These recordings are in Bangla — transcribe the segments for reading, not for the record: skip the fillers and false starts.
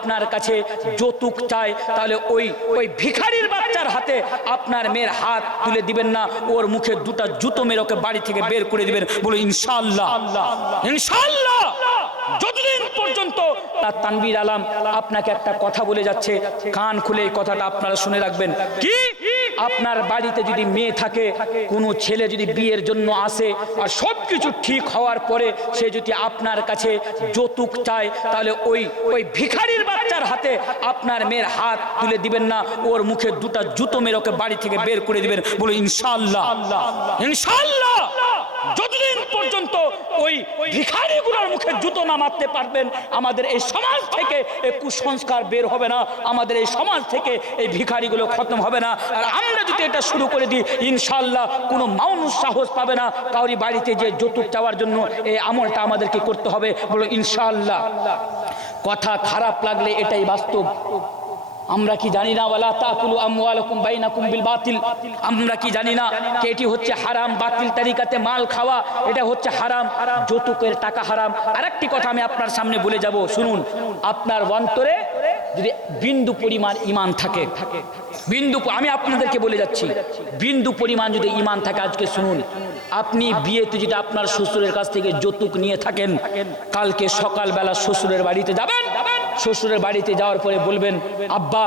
আপনার কাছে যৌতুক চায় তাহলে ওই ভিখারির বাচ্চার হাতে আপনার মেয়ের হাত তুলে দিবেন না, ওর মুখে দুটো জুতো মেরে ওকে বাড়ি থেকে বের করে দিবেন। বলো ইনশাআল্লাহ। ইনশাআল্লাহ। যতদিন পর্যন্ত তার তানভীর আলম আপনাকে একটা কথা বলে যাচ্ছে, কান খুলে এই কথাটা আপনারা শুনে রাখবেন। কি আপনার বাড়িতে যদি মেয়ে থাকে, কোনো ছেলে যদি বিয়ের জন্য আসে আর সবকিছু ঠিক হওয়ার পরে সে যদি আপনার কাছে যৌতুক চায় তাহলে ওই ভিখারির বাচ্চার হাতে আপনার মেয়ের হাত তুলে দিবেন না, ওর মুখে দুটো জুতো মেরে ওকে বাড়ি থেকে বের করে দিবেন। বলো ইনশাআল্লাহ। ইনশাআল্লাহ। যতদিন পর্যন্ত ওই ভিখারিগুলোর মুখে জুতো না মারতে পারবেন, আমাদের এই সমাজ থেকে এই কুসংস্কার বের হবে না, আমাদের এই সমাজ থেকে এই ভিখারিগুলো খতম হবে না। আর আমরা যদি এটা শুরু করে দিই, ইনশাআল্লাহ কোনো মানুষ সাহস পাবে না কাউরি বাড়িতে যে যৌতুক চাওয়ার জন্য। এই আমলটা আমাদেরকে করতে হবে। বলো ইনশাআল্লাহ। কথা খারাপ লাগলে এটাই বাস্তব। আমরা কি জানি না ওয়ালা তাকুলু আমওয়ালাকুম বাইনাকুম বিল বাতিল? আমরা কি জানি না যে এটি হচ্ছে হারাম, বাতিল তরিকাতে মাল খাওয়া এটা হচ্ছে হারাম, যৌতুকের টাকা হারাম। আরেকটি কথা আমি আপনার সামনে বলে যাব, শুনুন। আপনার অন্তরে যদি বিন্দু পরিমাণ ঈমান থাকে, আমি আপনাদেরকে বলে যাচ্ছি, বিন্দু পরিমাণ যদি ঈমান থাকে, আজকে শুনুন, আপনি বিয়েতে যদি আপনার শ্বশুরের কাছ থেকে যৌতুক নিয়ে থাকেন, কালকে সকালবেলা শ্বশুরের বাড়িতে যাবেন, শ্বশুরের বাড়িতে যাওয়ার পরে বলবেন, আব্বা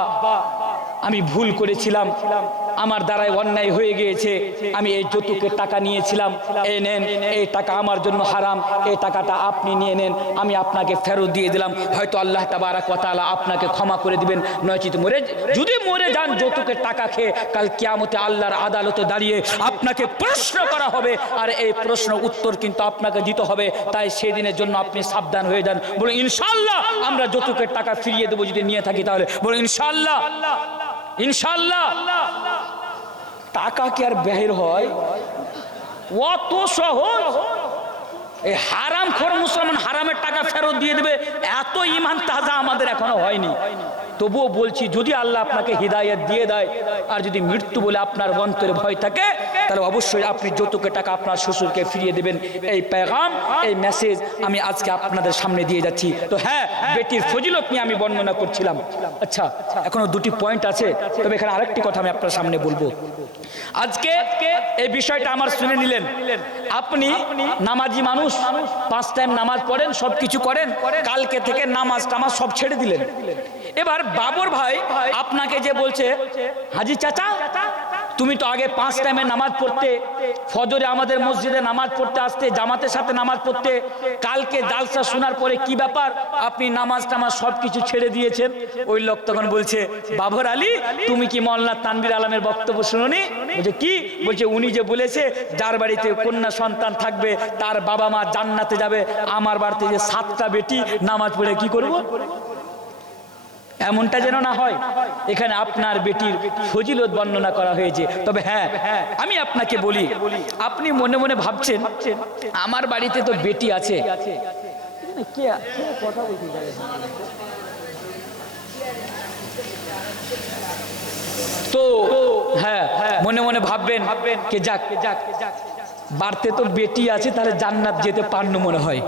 আমি ভুল করেছিলাম, আমার দ্বারাই অন্যায় হয়ে গিয়েছে, আমি এই যৌতুকের টাকা নিয়েছিলাম, এই নেন, এই টাকা আমার জন্য হারাম, এই টাকাটা আপনি নিয়ে নেন, আমি আপনাকে ফেরত দিয়ে দিলাম। হয়তো আল্লাহ তাবারাক ওয়া তাআলা আপনাকে ক্ষমা করে দিবেন। নয়তো যদি মরে যান যৌতুকের টাকা খেয়ে, কাল কিয়ামতে আল্লাহর আদালতে দাঁড়িয়ে আপনাকে প্রশ্ন করা হবে, আর এই প্রশ্ন উত্তর কিন্তু আপনাকে দিতে হবে। তাই সেদিনের জন্য আপনি সাবধান হয়ে যান। বলে ইনশাআল্লাহ আমরা যৌতুকের টাকা ফিরিয়ে দেবো যদি নিয়ে থাকি তাহলে। বলে ইনশাআল্লাহ। ইনশাআল্লাহ। টাকা কি আর বের হয়? অত সহজ? এই হারাম খোর মুসলমান হারামের টাকা ফেরত দিয়ে দেবে, এত ঈমান তাজা আমাদের এখনো হয়নি। তবুও বলছি, যদি আল্লাহ আপনাকে হিদায়াত দিয়ে দেয় আর যদি মৃত্যু বলে আপনার অন্তরে ভয় থাকে, তাহলে অবশ্যই আপনি যৌতুকের টাকা আপনার শ্বশুরকে ফিরিয়ে দেবেন। এই পেগাম, এই মেসেজ আমি আজকে আপনাদের সামনে দিয়ে যাচ্ছি। তো হ্যাঁ, বেটির ফজিলত নিয়ে আমি বর্ণনা করছিলাম। আচ্ছা, এখনো দুটি পয়েন্ট আছে, তবে এখানে আরেকটি কথা আমি আপনার সামনে বলবো। আজকে এই বিষয়টা আমার শুনে নিলেন, আপনি নামাজি মানুষ, 5 টাইম নামাজ পড়েন, সবকিছু করেন, কালকে থেকে নামাজ টামাজ সব ছেড়ে দিলেন। এবার বাবর ভাই আপনাকে যে বলছে, হাজি চাচা তুমি তো আগে 5 টাইমে নামাজ পড়তে, ফজরে আমাদের মসজিদে নামাজ পড়তে আসতে, জামাতের সাথে নামাজ পড়তে, কালকে জালসা শোনার পরে কি ব্যাপার আপনি নামাজ টামাজ সবকিছু ছেড়ে দিয়েছেন? ওই লোক তখন বলছে, বাবর আলী তুমি কি মওলানা তানভীর আলমের বক্তব্য শুনোনি? বলছে কি? বলছে উনি যে বলেছে যার বাড়িতে কন্যা সন্তান থাকবে তার বাবা মা জান্নাতে যাবে, আমার বাড়িতে যে 7টা বেটি নামাজ পড়ে কি করব? এমনটা যেন না হয়। এখানে আপনার বেটির ফজিলত বর্ণনা করা হয়েছে। তবে হ্যাঁ, আমি আপনাকে বলি, আপনি মনে মনে ভাবছেন আমার বাড়িতে তো বেটি আছে, তো হ্যাঁ মনে মনে ভাববেন কে যাক বাড়তে তো বেটি আছে, তাহলে জান্নাত যেতে পারনো মনে হয়।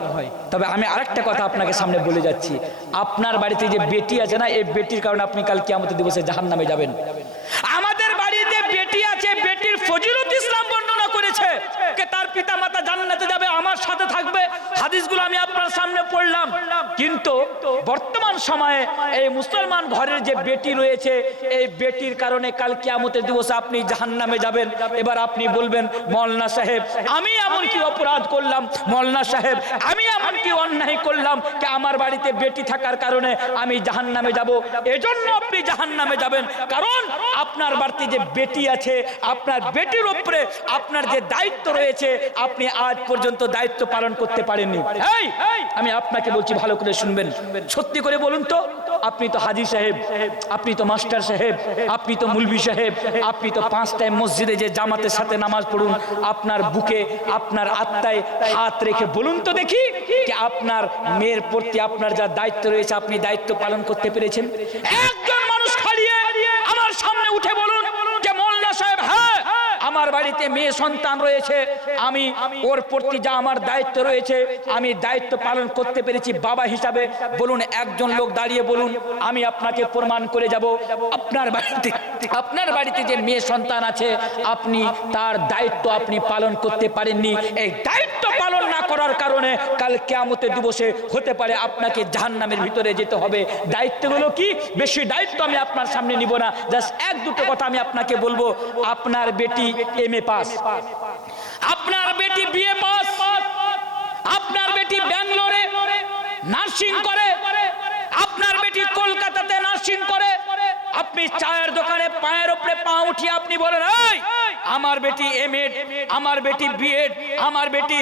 তবে আমি আরেকটা কথা আপনাকে সামনে বলে যাচ্ছি, আপনার বাড়িতে যে বেটি আছে না, এই বেটির কারণে আপনি কাল কিয়ামতের দিবসে জাহান্নামে যাবেন। আমাদের বাড়িতে বেটি আছে, বেটির ফজিলত ইসলাম বর্ণনা করেছে, কে তার পিতা মাতা জান্নাতে যাবে, আমার সাথে থাকবে। হাদিসগুলো আমি আপনার সামনে পড়লাম। কিন্তু বর্তমান সময়ে এই মুসলমান ঘরের যে বেটি রয়েছে, এই বেটির কারণে কাল কিয়ামতের দিবসে আপনি জাহান্নামে যাবেন। এবার আপনি বলবেন, মওলানা সাহেব আমি এমন কি অপরাধ করলাম, মওলানা সাহেব আমি এমন কি অন্যায় করলাম যে আমার বাড়িতে বেটি থাকার কারণে আমি জাহান্নামে যাব? এজন্য আপনি জাহান্নামে যাবেন, কারণ আপনার বাড়িতে যে বেটি আছে, আপনার বেটির উপরে আপনার যে দায়িত্ব রয়েছে, আপনি আজ পর্যন্ত দায়িত্ব পালন করতে পারেননি। আমি আপনাকে বলছি, ভালো করে শুনবেন, সত্যি করে বলুন তো, আপনি তো হাজি সাহেব, আপনি তো মাস্টার সাহেব, আপনি তো মুলবি সাহেব, আপনি তো 5 টাইম মসজিদে যে জামাতের সাথে নামাজ পড়ুন, আপনার বুকে আপনার আত্মায় হাত রেখে বলুন তো দেখি যে আপনার মেয়ের প্রতি আপনার যা দায়িত্ব রয়েছে আপনি দায়িত্ব পালন করতে পেরেছেন? একজন মানুষ খালিয়ে আমার সামনে উঠে বলুন যে মওলানা সাহেব হ্যাঁ আমার বাড়িতে মেয়ে সন্তান রয়েছে, আমি ওর প্রতি যা আমার দায়িত্ব রয়েছে আমি দায়িত্ব পালন করতে পেরেছি বাবা হিসাবে। বলুন একজন লোক দাঁড়িয়ে বলুন, আমি আপনাকে প্রমাণ করে যাব আপনার বাড়িতে যে মেয়ে সন্তান আছে আপনি তার দায়িত্ব আপনি পালন করতে পারেননি। এই দায়িত্ব পালন না করার কারণে কাল কিয়ামতের দিবসে হতে পারে আপনাকে জাহান্নামের ভিতরে যেতে হবে। দায়িত্বগুলো কি? বেশি দায়িত্ব আমি আপনার সামনে নিব না, জাস্ট এক দুটো কথা আমি আপনাকে বলবো। আপনার বেটি এমএ পাস, আপনার বেটি বিএ পাস, আপনার বেটি ব্যাঙ্গালোরে নার্সিং করে, আপনার বেটি কলকাতাতে নার্সিং করে। আপনি চায়ের দোকানে পায়ের উপরে পা উঠিয়ে আপনি বলেন, এই আমার বেটি এমএড, আমার বেটি বিএড, আমার বেটি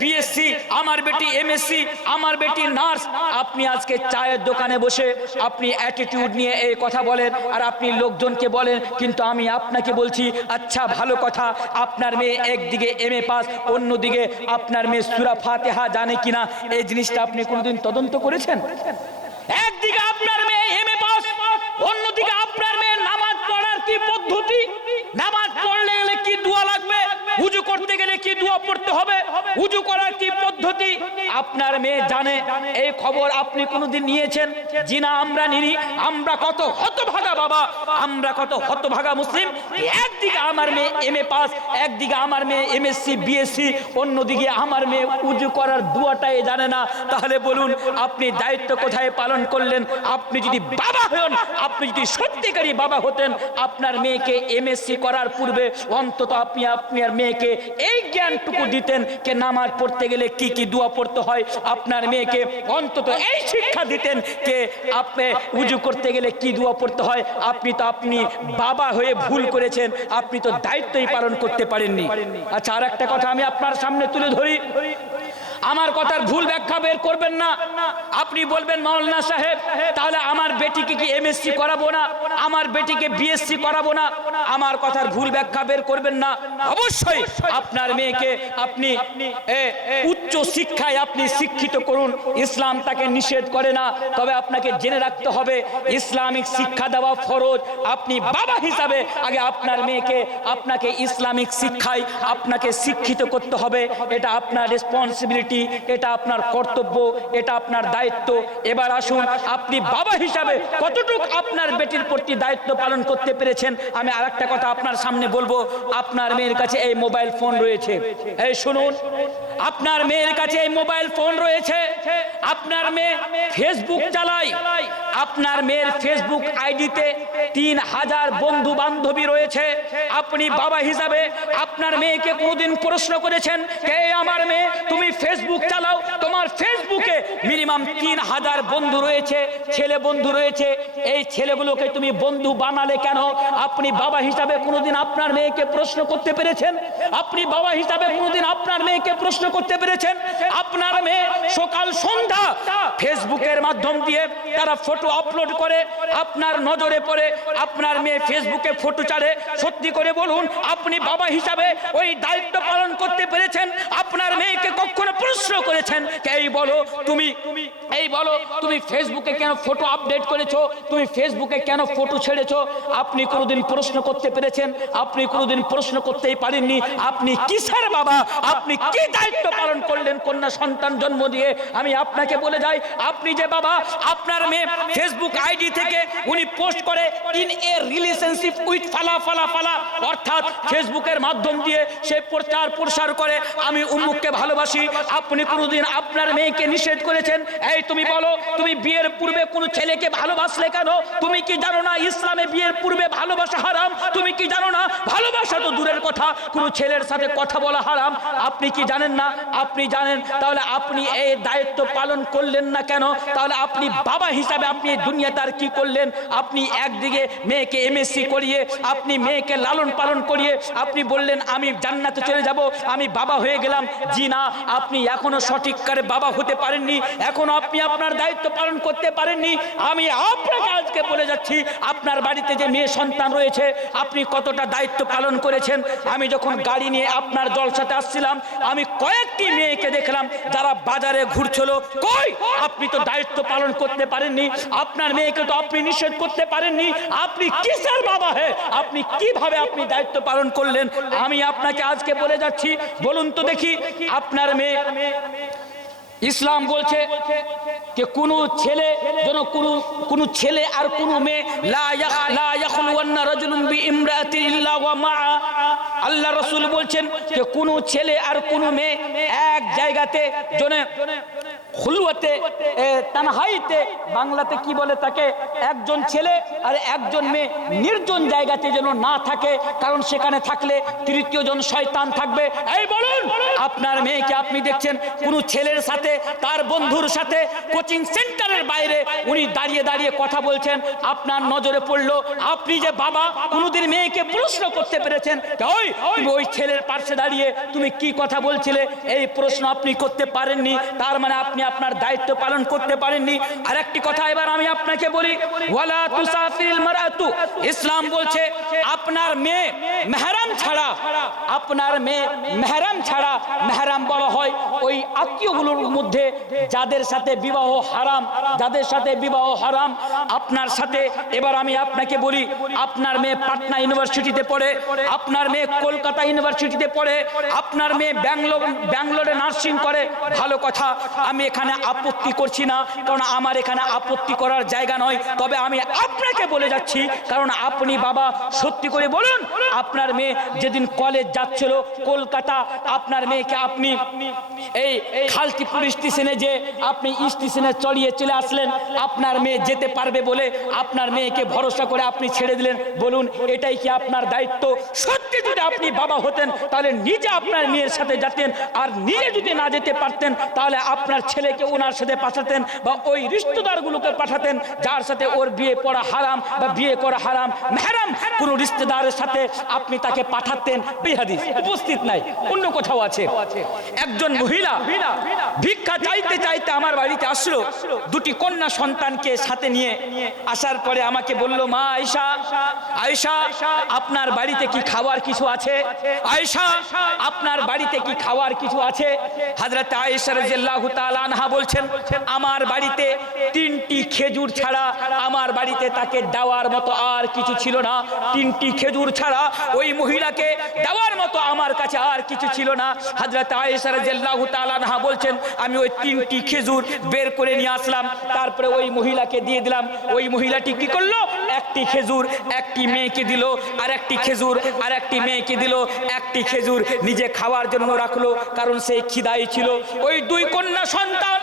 বিএসসি, আমার বেটি এমএসসি, আমার বেটি নার্স। আপনি আজকে চায়ের দোকানে বসে আপনি অ্যাটিটিউড নিয়ে এই কথা বলেন আর আপনি লোকজনকে বলেন। কিন্তু আমি আপনাকে বলছি, আচ্ছা ভালো কথা, আপনার মেয়ে একদিকে এমএ পাস, অন্যদিকে আপনার মেয়ে সূরা ফাতিহা জানে কিনা এই জিনিসটা আপনি কোনোদিন তদন্ত করেছেন? একদিকে আপনার মেয়ে এমএ পাস, অন্যদিকে আপনার মেয়ে নামাজ পড়ার কি পদ্ধতি, নামাজ পড়লে গেলে কি দোয়া লাগবে, ওযু করতে গেলে কি দোয়া পড়তে হবে, ওযু করার কি পদ্ধতি আপনার মেয়ে জানে। এই খবর আপনি কোনোদিন নিয়েছেন? জি না, আমরা নিনি। আমরা কত হতভাগা বাবা, আমরা কত হতভাগা মুসলিম। একদিকে আমার মেয়ে এমএ পাস, একদিকে আমার মেয়ে এমএসসি বিএসসি, অন্যদিকে আমার মেয়ে ওযু করার দোয়াটাই জানে না। তাহলে বলুন আপনি দায়িত্ব কোথায় পালন করলেন? আপনি যদি বাবা হন, আপনি যদি সত্যিকারী বাবা হতেন, আপনার মেয়েকে এমএসসি করার পূর্বে অন্তত আপনি আপনার মেয়েকে এই জ্ঞানটুকু দিতেন যে নামাজ পড়তে গেলে কি কি দোয়া পড়তে হয়। আপনার মেয়েকে অন্তত এই শিক্ষা দিতেন যে আপনি ওযু করতে গেলে কি দোয়া পড়তে হয়। আপনি বাবা হয়ে ভুল করেছেন, আপনি তো দায়িত্বই পালন করতে পারেননি। আচ্ছা, আর একটা কথা আমি আপনার সামনে তুলে ধরি, আমার কথার ভুল ব্যাখ্যা বের করবেন না। আপনি বলবেন মাওলানা সাহেব তাহলে আমার বেটিকে কি এমএসসি করাবো না, আমার বেটিকে বিএসসি করাবো না? আমার কথার ভুল ব্যাখ্যা বের করবেন না। অবশ্যই আপনার মেয়েকে আপনি উচ্চ শিক্ষায় আপনি শিক্ষিত করুন, ইসলাম তাকে নিষেধ করে না। তবে আপনাকে জেনে রাখতে হবে ইসলামিক শিক্ষা দেওয়া ফরজ। আপনি বাবা হিসাবে আগে আপনার মেয়েকে আপনাকে ইসলামিক শিক্ষায় আপনাকে শিক্ষিত করতে হবে। এটা আপনার রেসপন্সিবিলিটি, এটা আপনার কর্তব্য, এটা আপনার দায়িত্ব। এবার আসুন আপনি বাবা হিসাবে কতটুকু আপনার বেটির প্রতি দায়িত্ব পালন করতে পেরেছেন। আমি আরেকটা কথা আপনার সামনে বলবো, আপনার মেয়ের কাছে এই মোবাইল ফোন রয়েছে, এই শুনুন, আপনার মেয়ের কাছে এই মোবাইল ফোন রয়েছে, আপনার মেয়ে ফেসবুক চালায়, আপনার মেয়ের ফেসবুক আইডিতে 3000 বন্ধু বান্ধবী রয়েছে। আপনি বাবা হিসাবে আপনার মেয়েকে কোনদিন প্রশ্ন করেছেন কে আমার মেয়ে তুমি ফেসবুক চালাও, তোমার ফেসবুকে মিনিমাম 3000 বন্ধু রয়েছে, ছেলে বন্ধু রয়েছে, এই ছেলেগুলোকে তুমি বন্ধু বানালে কেন? আপনি বাবা হিসাবে কোনদিন আপনার মেয়েকে প্রশ্ন করতে পেরেছেন? আপনি বাবা হিসাবে কোনদিন আপনার মেয়েকে প্রশ্ন করতে পেরেছেন? আপনার মেয়ে সকাল সন্ধ্যা ফেসবুকের মাধ্যম দিয়ে তারা ফটো আপলোড করে, আপনার নজরে পড়ে আপনার মেয়ে ফেসবুকে ফটো ছাড়ে। সত্যি করে বলুন আপনি বাবা হিসাবে ওই দায়িত্ব পালন করতে পেরেছেন? আপনার মেয়েকে কখনো প্রশ্ন করেছেন এই বলো তুমি ফেসবুকে কেন ফটো আপডেট করেছো, তুমি ফেসবুকে কেন ফটো ছেড়েছো? আপনি কোনোদিন প্রশ্ন করতে পেরেছেন? আপনি কোনোদিন প্রশ্ন করতেই পারেননি। আপনি কিসের বাবা? আপনি কি দায়িত্ব পালন করলেন কন্যা সন্তান জন্ম দিয়ে? আমি আপনাকে বলে যাই, আপনি যে বাবা, আপনার মেয়ে ফেসবুক আইডি থেকে উনি পোস্ট করে ইন এ রিলেশনশিপ উইথ ফালা ফালা ফালা, অর্থাৎ ফেসবুকের মাধ্যম দিয়ে সে প্রচার প্রসার করে আমি উম্মুককে ভালোবাসি। আপনি কোনোদিন আপনার মেয়েকে নিষেধ করেছেন এই তুমি বলো তুমি বিয়ের পূর্বে কোনো ছেলেকে ভালোবাসলে কেন? তুমি কি জানো না ইসলামে বিয়ের পূর্বে ভালোবাসা হারাম? তুমি কি জানো না ভালোবাসা তো দূরের কথা, কোনো ছেলের সাথে কথা বলা হারাম? আপনি কি জানেন না? আপনি জানেন, তাহলে আপনি এই দায়িত্ব পালন করলেন না কেন? তাহলে আপনি বাবা হিসাবে আপনি এই দুনিয়াতে আর কি করলেন? আপনি একদিকে মেয়েকে এমএসসি করিয়ে আপনি মেয়েকে লালন পালন করিয়ে আপনি বললেন আমি জান্নাতে চলে যাব, আমি বাবা হয়ে গেলাম। জি না, আপনি এখনো সঠিককারে বাবা হতে পারেননি, এখনো আপনি আপনি আপনার দায়িত্ব পালন করতে পারেননি। আমি আপনাকে আজকে বলে যাচ্ছি, আপনার বাড়িতে যে মেয়ে সন্তান রয়েছে আপনি কতটা দায়িত্ব পালন করেছেন। আমি যখন গাড়ি নিয়ে আপনার জলসাতে আসছিলাম, আমি কয়েকটি মেয়েকে দেখলাম যারা বাজারে ঘুরছিল। কই, আপনি তো দায়িত্ব পালন করতে পারেননি। আপনার মেয়েকে তো আপনি নিষেধ করতে পারেননি। আপনি কিসের বাবা হে? আপনি কিভাবে আপনি দায়িত্ব পালন করলেন? আমি আপনাকে আজকে বলে যাচ্ছি, বলুন তো দেখি, আপনার মেয়ে, ইসলাম বলছে যে কোন ছেলে যেন কোন ছেলে আর কোন মেয়ে লা ইয়াখলুওয়ান্না রাজুলুন বিইমরাতিন ইল্লা ওয়া মা'a। আল্লাহ রাসূল বলছেন যে কোন ছেলে আর কোন মেয়ে এক জায়গাতে যেন খুলওয়াতে তানহাইতে, বাংলাতে কি বলে তাকে, একজন ছেলে আর একজন মেয়ে নির্জন জায়গাতে যেন না থাকে, কারণ সেখানে থাকলে তৃতীয় জন শয়তান থাকবে। এই বলুন, আপনার মেয়েকে আপনি দেখছেন কোন ছেলের সাথে, তার বন্ধুর সাথে কোচিং সেন্টারের বাইরে উনি দাঁড়িয়ে দাঁড়িয়ে কথা বলছেন, আপনার নজরে পড়লো। আপনি যে বাবা, কোনদিন মেয়েকে প্রশ্ন করতে পেরেছেন ওই তুমি ওই ছেলের পাশে দাঁড়িয়ে তুমি কি কথা বলছিলে? এই প্রশ্ন আপনি করতে পারেননি, তার মানে আপনি আপনার দায়িত্ব পালন করতে পারেননি। আরেকটি কথা এবার আমি আপনাকে বলি, ওয়ালা তুসাফিরিল মারআতু, ইসলাম বলছে আপনার মেয়ে মেহরাম ছাড়া, আপনার মেয়ে মেহরাম ছাড়া, মেহরাম বলা হয় ওই আত্মীয়গুলোর মধ্যে যাদের সাথে বিবাহ হারাম, যাদের সাথে বিবাহ হারাম আপনার সাথে। এবার আমি আপনাকে বলি, আপনার মেয়ে পাটনা ইউনিভার্সিটিতে পড়ে, আপনার মেয়ে কলকাতা ইউনিভার্সিটিতে পড়ে, আপনার মেয়ে ব্যাঙ্গালোরে নার্সিং করে, ভালো কথা, আমি এখানে আপত্তি করছি না, কারণ আমার এখানে আপত্তি করার জায়গা নয়। তবে আমি আপনাকে বলে যাচ্ছি, কারণ আপনি বাবা, সত্যি করে বলুন, আপনার মেয়ে যেদিন কলেজ যাচ্ছিল কলকাতা, আপনার মেয়েকে আপনি এই খালতিপুর স্টেশনে যে আপনি স্টেশনে চড়িয়ে চলে আসলেন, আপনার মেয়ে যেতে পারবে বলে আপনার মেয়েকে ভরসা করে আপনি ছেড়ে দিলেন। বলুন, এটাই কি আপনার দায়িত্ব? সত্যি যদি আপনি বাবা হতেন তাহলে নিজে আপনার মেয়ের সাথে যেতেন, আর নিজে যদি না যেতে পারতেন তাহলে আপনার ছেলেকে ওনার সাথে পাঠাতেন, বা ওই রিশতেদারগুলোকে পাঠাতেন যার সাথে ওর বিয়ে পড়া হারাম বা বিয়ে করা হারাম। মেহরাম কোন রিশতেদারের সাথে আপনি তাকে পাঠাতেন। বেহাদিস উপস্থিত নাই, অন্য কোথাও আছে। একজন মহিলা ভিক্ষা চাইতে চাইতে আমার বাড়িতে আসলো, দুটি কন্যা সন্তানকে সাথে নিয়ে আসার পরে আমাকে বলল, মা আয়েশা, আয়েশা আপনার বাড়িতে কি খাওয়ার কিছু আছে? আয়েশা আপনার বাড়িতে কি খাওয়ার কিছু আছে? হযরত আয়েশা রাদিয়াল্লাহু তাআলা আনহা বলছেন, আমার বাড়িতে 3টি খেজুর ছাড়া আমার বাড়িতে তাকে দেওয়ার মতো আর কিছু ছিল না। 3টি খেজুর ছাড়া ওই মহিলাকে দেওয়ার মতো আমার কাছে আর কিছু ছিল না। হযরত আয়েশা রাদিয়াল্লাহু তাআলা আনহা বলছেন, আমি ওই 3টি খেজুর বের করে নিয়ে আসলাম, তারপরে ওই মহিলাকে দিয়ে দিলাম। ওই মহিলাটি কি করলো? একটি খেজুর একটি মেয়েকে দিল, আর একটি খেজুর আর একটি মেয়েকে দিল, একটি খেজুর নিজে খাওয়ার জন্য রাখলো, কারণ সেই খিদাই ছিল। ওই দুই কন্যা সন্তান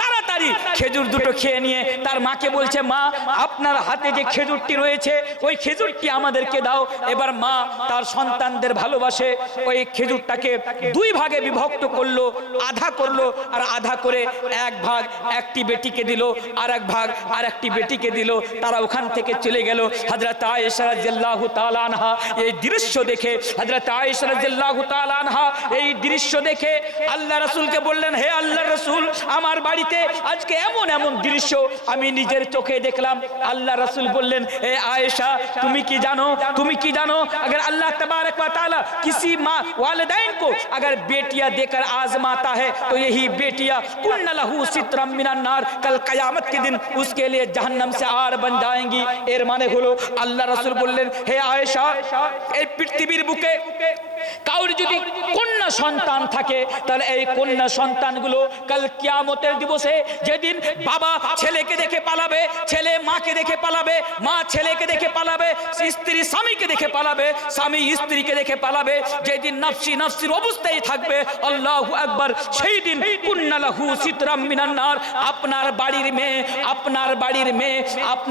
তাড়াতাড়ি খেজুর দুটো খেয়ে নিয়ে তার মাকে বলছে, মা আপনার হাতে যে খেজুরটি রয়েছে ওই খেজুরটি আমাদেরকে দাও। এবার মা তার সন্তানদের ভালোবাসে, ওই খেজুরটাকে 2 ভাগে বিভক্ত করলো, আধা করলো, আর আধা করে 1 ভাগ একটি বেটিকে দিল, আর 1 ভাগ আর একটি বেটিকে দিল। তারা ওখান থেকে চলে গেল। হযরত আয়েশা রাদিয়াল্লাহু তাআলা আনহা এই দৃশ্য দেখে, হযরত আয়েশা রাদিয়াল্লাহু তাআলা আনহা এই দৃশ্য দেখে আল্লাহ রাসূলকে বললেন, হে আল্লাহর রাসূল, আমার বাড়িতে আজকে এমন এমন দৃশ্য আমি নিজের চোখে দেখলাম। আল্লাহ রাসূল বললেন, হে আয়েশা, তুমি কি জানো, তুমি কি জানো, अगर अल्लाह तबारक व तआला किसी माँ वालिदैन को अगर बेटियां देकर आजमाता है तो यही बेटियां कुन्ना लहू सित्रम मिनन नार, कल कयामत के दिन उसके लिए जहन्नम से आर बन जाएंगी। एर माने हलो আল্লাহ রাসূল বললেন, হে আয়েশা, এই পৃথিবীর বুকে কাউর যদি কন্যা সন্তান থাকে তাহলে এই কন্যা সন্তানগুলো কাল কিয়ামতের দিবসে, যেদিন বাবা ছেলেকে দেখে পালাবে, ছেলে মাকে দেখে পালাবে, মা ছেলেকে দেখে পালাবে, স্ত্রী স্বামীকে দেখে পালাবে, স্বামী স্ত্রীকে দেখে পালাবে, যেদিন নফসি নফসির অবস্থায় থাকবে, আল্লাহু আকবার, সেই দিন কুন্না লাহু সিতরাম মিনান নার, আপনার বাড়ির মেয়ে, আপনার বাড়ির মেয়ে আপনার